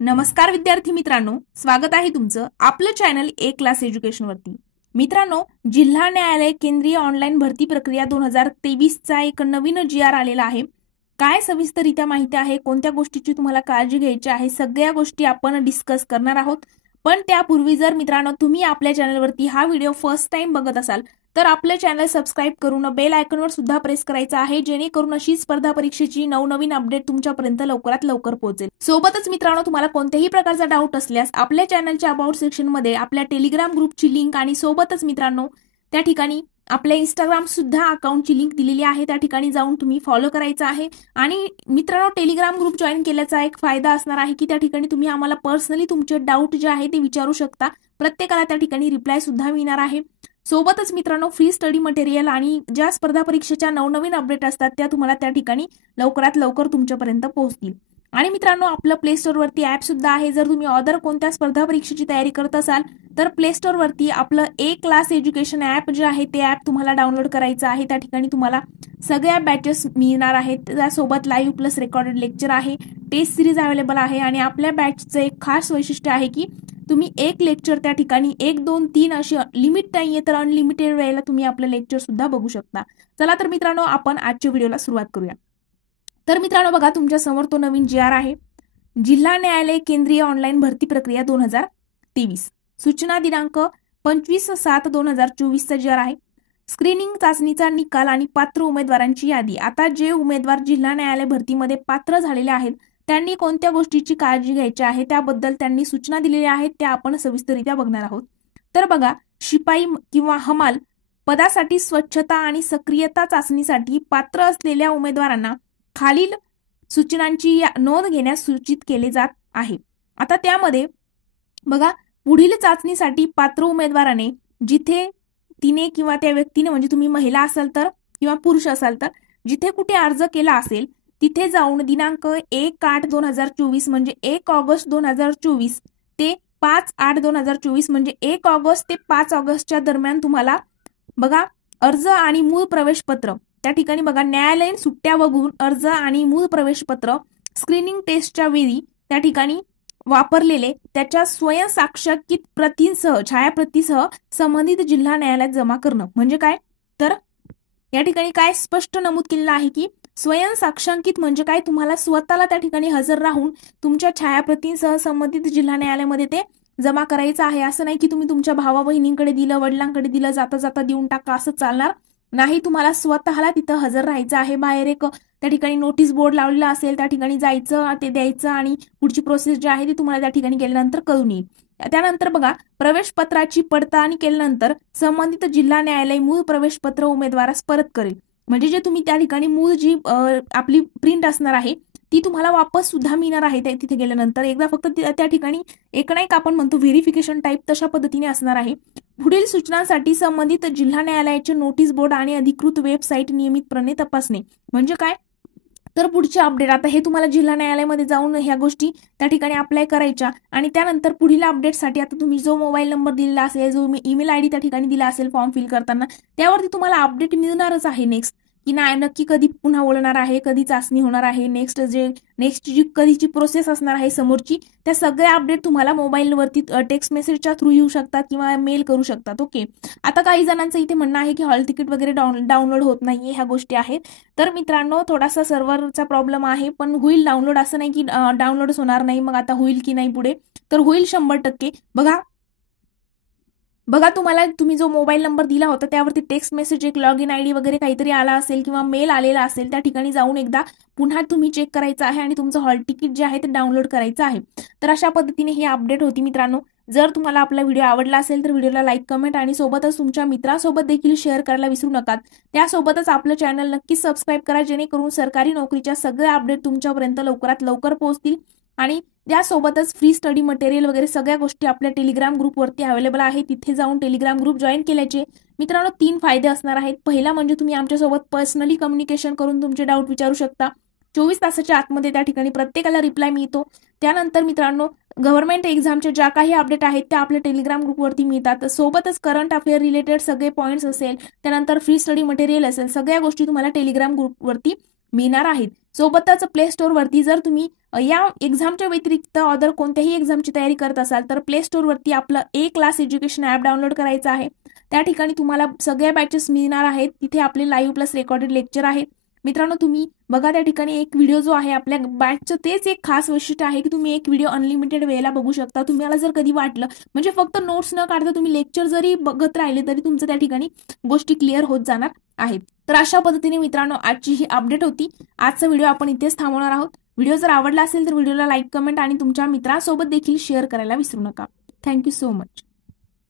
नमस्कार विद्यार्थी मित्रांनो, स्वागत आहे तुमचं आपलं चॅनल ए क्लास एज्युकेशन वरती। मित्रांनो, जिल्हा न्यायालय केंद्रीय ऑनलाईन भरती प्रक्रिया 2023 चा एक नवीन GR आलेला आहे। काय सविस्तररित्या माहिती आहे, कोणत्या गोष्टीची तुम्हाला काळजी घ्यायची आहे, सगळ्या गोष्टी आपण डिस्कस करणार आहोत। पण त्यापूर्वी जर मित्रांनो तुम्ही आपल्या चॅनलवरती हा व्हिडिओ फर्स्ट टाइम बघत असाल तर आपले चॅनल सबस्क्राइब करून बेल आयकॉनवर सुद्धा प्रेस करायचं आहे, जेणेकरून अशी स्पर्धा परीक्षेची नवनवीन अपडेट तुमच्यापर्यंत लवकरात लवकर पोहोचेल। सोबतच मित्रांनो, तुम्हाला कोणत्याही प्रकारचा डाऊट असल्यास आपल्या चॅनलच्या अबाउट सेक्शन मध्ये आपल्या टेलिग्राम ग्रुपची लिंक आणि सोबतच मित्रांनो त्या ठिकाणी आपल्या इंस्टाग्राम सुद्धा अकाउंटची लिंक दिलेली आहे, त्या ठिकाणी जाऊन तुम्ही फॉलो करायचं आहे। आणि मित्रांनो, टेलिग्राम ग्रुप जॉईन केल्याचा एक फायदा असणार आहे की त्या ठिकाणी तुम्ही आम्हाला पर्सनली तुमचे डाऊट जे आहे ते विचारू शकता, प्रत्येकाला त्या ठिकाणी रिप्लाय सुद्धा मिळणार आहे। सोबतच मित्रांनो, फ्री स्टडी मटेरियल आणि ज्या स्पर्धा परीक्षेच्या नवनवीन अपडेट असतात त्या तुम्हाला त्या ठिकाणी लवकरात लवकर तुमच्यापर्यंत पोहोचतील। आणि मित्रांनो, आपलं प्ले स्टोर वरती ऍप सुद्धा आहे। जर तुम्ही अदर कोणत्या स्पर्धा परीक्षेची तयारी करत असाल तर प्ले स्टोर वरती आपलं ए क्लास एज्युकेशन ऍप जे आहे ते ऍप तुम्हाला डाउनलोड करायचं आहे। त्या ठिकाणी तुम्हाला सगळ्या बॅचेस मिळणार आहेत, त्यासोबत लाईव्ह प्लस रेकॉर्डेड लेक्चर आहे, टेस्ट सिरीज अवेलेबल आहे। आणि आपल्या बॅचचं एक खास वैशिष्ट्य आहे की तुम्ही एक लेक्चर त्या ठिकाणी 1, 2, 3 अशी लिमिट नाहीये, तर अनलिमिटेड वेळेला तुम्ही आपलं लेक्चर सुद्धा बघू शकता। चला तर मित्रांनो, आपण आजच्या व्हिडिओला सुरुवात करूया। तर मित्रांनो बघा, तुमच्या समोर तो नवीन GR आहे, जिल्हा न्यायालय केंद्रीय ऑनलाईन भरती प्रक्रिया 2023। सूचना दिनांक 25/7/2024 चा GR आहे। स्क्रीनिंग चाचणीचा निकाल आणि पात्र उमेदवारांची यादी। आता जे उमेदवार जिल्हा न्यायालय भरतीमध्ये पात्र झालेले आहेत त्यांनी कोणत्या गोष्टीची काळजी घ्यायची आहे त्याबद्दल त्यांनी सूचना दिलेल्या आहेत, त्या आपण सविस्तररित्या बघणार आहोत। तर बघा, शिपाई किंवा हमाल पदासाठी स्वच्छता आणि सक्रियता चाचणीसाठी पात्र असलेल्या उमेदवारांना खालील सूचनांची नोंद घेण्यास सूचित केले जात आहे। आता त्यामध्ये बघा, पुढील चाचणीसाठी पात्र उमेदवाराने जिथे तिने किंवा त्या व्यक्तीने, म्हणजे तुम्ही महिला असाल तर किंवा पुरुष असाल तर, जिथे कुठे अर्ज केला असेल तिथे जाऊन दिनांक 1/8/2024 म्हणजे 1 ऑगस्ट 2024 ते 5/8/2024 म्हणजे 1 ऑगस्ट ते 5 ऑगस्टच्या दरम्यान तुम्हाला बघा अर्ज आणि मूळ प्रवेश पत्र त्या ठिकाणी बघा, न्यायालयीन सुट्ट्या बघून अर्ज आणि मूळ प्रवेश पत्र स्क्रीनिंग टेस्टच्या वेळी त्या ठिकाणी वापरलेले त्याच्या स्वयंसाक्षांकित प्रतींसह छायाप्रतीसह संबंधित जिल्हा न्यायालयात जमा करणं। म्हणजे काय, तर या ठिकाणी काय स्पष्ट नमूद केलेलं आहे की स्वयंसाक्षांकित म्हणजे काय, तुम्हाला स्वतःला त्या ठिकाणी हजर राहून तुमच्या छायाप्रतींसह संबंधित जिल्हा न्यायालयामध्ये ते जमा करायचं आहे। असं नाही की तुम्ही तुमच्या भावा बहिणींकडे दिलं, वडिलांकडे दिलं, जाता जाता देऊन टाका, असं चालणार नाही। तुम्हाला स्वतःला तिथं हजर राहायचं आहे। बाहेर एक त्या ठिकाणी नोटीस बोर्ड लावलेला असेल, त्या ठिकाणी जायचं, ते द्यायचं आणि पुढची प्रोसेस जी आहे ती तुम्हाला त्या ठिकाणी गेल्यानंतर कळून येईल। त्यानंतर बघा, प्रवेश पत्राची पडताळणी केल्यानंतर संबंधित जिल्हा न्यायालय मूळ प्रवेश पत्र उमेदवारास परत करेल। म्हणजे जे तुम्ही त्या ठिकाणी मूळ जी आपली प्रिंट असणार आहे ती तुम्हाला वापस सुद्धा मिळणार आहे तिथे गेल्यानंतर। एकदा फक्त त्या ठिकाणी एक नाही का आपण म्हणतो व्हेरिफिकेशन टाईप, तशा पद्धतीने असणार आहे। पुढील सूचनांसाठी संबंधित जिल्हा न्यायालयाचे नोटीस बोर्ड आणि अधिकृत वेबसाईट नियमितपणे तपासणे। म्हणजे काय, तर पुढचे अपडेट आता हे तुम्हाला जिल्हा न्यायालयामध्ये जाऊन ह्या गोष्टी त्या ठिकाणी अप्लाय करायच्या आणि त्यानंतर पुढील अपडेटसाठी आता तुम्ही जो मोबाईल नंबर दिलेला असेल, जो ईमेल आयडी त्या ठिकाणी दिला असेल फॉर्म फिल करताना, त्यावरती तुम्हाला अपडेट मिळणारच आहे नेक्स्ट की नाही, नक्की कधी पुन्हा बोलणार आहे, कधी चाचणी होणार आहे, नेक्स्ट जी कधीची प्रोसेस असणार आहे समोरची, त्या सगळ्या अपडेट तुम्हाला मोबाईलवरती टेक्स्ट मेसेजच्या थ्रू येऊ शकतात किंवा मेल करू शकतात। ओके, आता काही जणांचं इथे म्हणणं आहे की हॉल तिकीट वगैरे डाउनलोड होत नाहीये, ह्या गोष्टी आहेत। तर मित्रांनो, थोडासा सर्व्हरचा प्रॉब्लेम आहे, पण होईल डाउनलोड, असं नाही की डाउनलोडच होणार नाही। मग आता होईल की नाही पुढे, तर होईल 100%। बघा तुम्हाला तुम्ही जो मोबाईल नंबर दिला होता त्यावरती टेक्स्ट मेसेज, एक लॉग इन आयडी वगैरे काहीतरी आला असेल किंवा मेल आलेला असेल, त्या ठिकाणी जाऊन एकदा पुन्हा तुम्ही चेक करायचं आहे आणि तुमचं हॉल तिकीट जे आहे ते डाउनलोड करायचं आहे। तर अशा पद्धतीने ही अपडेट होती मित्रांनो। जर तुम्हाला आपला व्हिडिओ आवडला असेल तर व्हिडिओला लाईक, कमेंट आणि सोबतच तुमच्या मित्रांसोबत देखील शेअर करायला विसरू नका। त्यासोबतच आपलं चॅनल नक्कीच सबस्क्राईब करा, जेणेकरून सरकारी नोकरीच्या सगळ्या अपडेट तुमच्यापर्यंत लवकरात लवकर पोहोचतील। आणि त्यासोबतच फ्री स्टडी मटेरियल वगैरे सगळ्या गोष्टी आपल्या टेलिग्राम ग्रुपवरती अवेलेबल आहे। तिथे जाऊन टेलिग्राम ग्रुप जॉईन केल्याचे मित्रांनो 3 फायदे असणार आहेत। पहिला म्हणजे तुम्ही आमच्यासोबत पर्सनली कम्युनिकेशन करून तुमचे डाऊट विचारू शकता। 24 तासाच्या आतमध्ये त्या ठिकाणी प्रत्येकाला रिप्लाय मिळतो। त्यानंतर मित्रांनो, गव्हर्नमेंट एक्झामच्या ज्या काही अपडेट आहेत त्या आपल्या टेलिग्राम ग्रुपवरती मिळतात। सोबतच करंट अफेअर रिलेटेड सगळे पॉईंट्स असेल, त्यानंतर फ्री स्टडी मटेरियल असेल, सगळ्या गोष्टी तुम्हाला टेलिग्राम ग्रुपवरती मिळणार आहेत। सोबतच प्ले स्टोअर वरती जर तुम्ही या एक्झामच्या व्यतिरिक्त अदर कोणत्याही एक्झामची तयारी करत असाल तर प्ले स्टोअर वरती आपलं ए क्लास एज्युकेशन ऍप डाउनलोड करायचं आहे। त्या ठिकाणी तुम्हाला सगळ्या बॅचेस मिळणार आहेत। तिथे आपले लाईव्ह प्लस रेकॉर्डेड लेक्चर आहेत। मित्रांनो, तुम्ही बघा त्या ठिकाणी एक व्हिडिओ जो आहे आपल्या बॅचचं तेच एक खास वैशिष्ट्य आहे की तुम्ही एक व्हिडिओ अनलिमिटेड वेळेला बघू शकता। तुम्हाला जर कधी वाटलं म्हणजे फक्त नोट्स न काढता तुम्ही लेक्चर जरी बघत राहिले तरी तुमचं त्या ठिकाणी गोष्टी क्लिअर होत जाणार आहेत। तर अशा पद्धतीने मित्रांनो आजची ही अपडेट होती। आजचा व्हिडिओ आपण इथेच थांबवणार आहोत। व्हिडिओ जर आवडला असेल तर व्हिडिओला लाईक, कमेंट आणि तुमच्या मित्रांसोबत देखील शेअर करायला विसरू नका। Thank you so much.